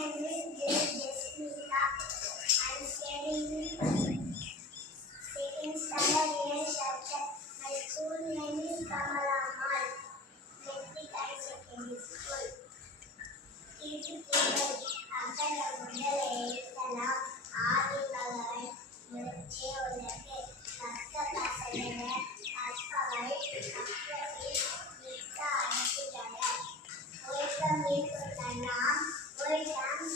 name is Jasmita. I'm studying second standard in subject. My school name is Kamala Mall, Metric High Secondary School. அகல முதல் எழுத்தெல்லாம் ஆதி பகவன் முழுச்சே உலகு கற்க கசடர கற்பவை கற்றவில் மிக்க அடித்திடர ஒழுக்கம் மீட்புத்தன்னாம் ஒழுக்கம்